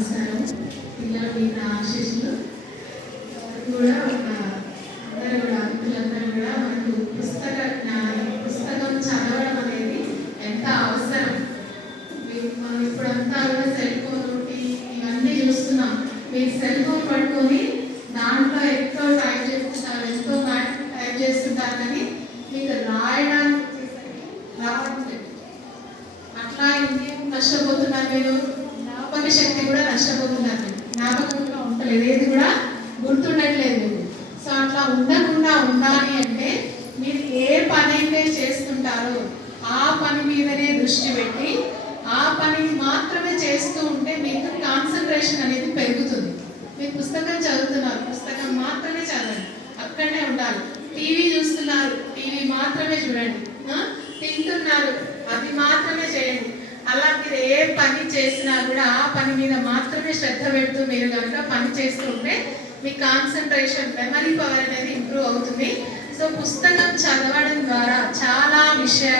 నమస్కారం. పిల్లలు మీ ఆశీస్సులు కూడా అందరూ కూడా పిల్లలందరూ కూడా మనకు పుస్తక జ్ఞానం, పుస్తకం చదవడం అనేది ఎంత అవసరం. మనం ఇప్పుడంతా కూడా సెల్ ఫోన్ ఇవన్నీ చూస్తున్నాం. మీరు సెల్ ఫోన్ పట్టుకొని దాంట్లో ఎంతో టైప్ చేస్తుంటారు, ఎంతో టైప్ చేస్తుంటారు, కానీ మీకు రాయడానికి రావట్లేదు. అట్లా ఇంకేం నష్టపోతున్నారు మీరు? జ్ఞాపక శక్తి కూడా నష్టపోతున్నారు. జ్ఞాపకంగా ఉండలేదు, ఏది కూడా గుర్తుండట్లేదు. సో అట్లా ఉండకుండా ఉండాలి అంటే మీరు ఏ పని అయితే చేస్తుంటారో ఆ పని మీదనే దృష్టి పెట్టి ఆ పనిని మాత్రమే చేస్తూ ఉంటే మీకు కాన్సన్ట్రేషన్ అనేది పెరుగుతుంది. మీరు పుస్తకం చదువుతున్నారు, పుస్తకం మాత్రమే చదవండి, అక్కడనే ఉండాలి. టీవీ చూస్తున్నారు, టీవీ మాత్రమే చూడండి. తింటున్నారు, అది మాత్రమే చేయండి. అలా మీరు ఏ పని చేసినా కూడా ఆ పని మీద మాత్రమే శ్రద్ధ పెడుతూ మీరు కనుక పని చేస్తూ ఉంటే మీ కాన్సన్ట్రేషన్, మెమరీ పవర్ అనేది ఇంప్రూవ్ అవుతుంది. సో పుస్తకం చదవడం ద్వారా చాలా విషయాలు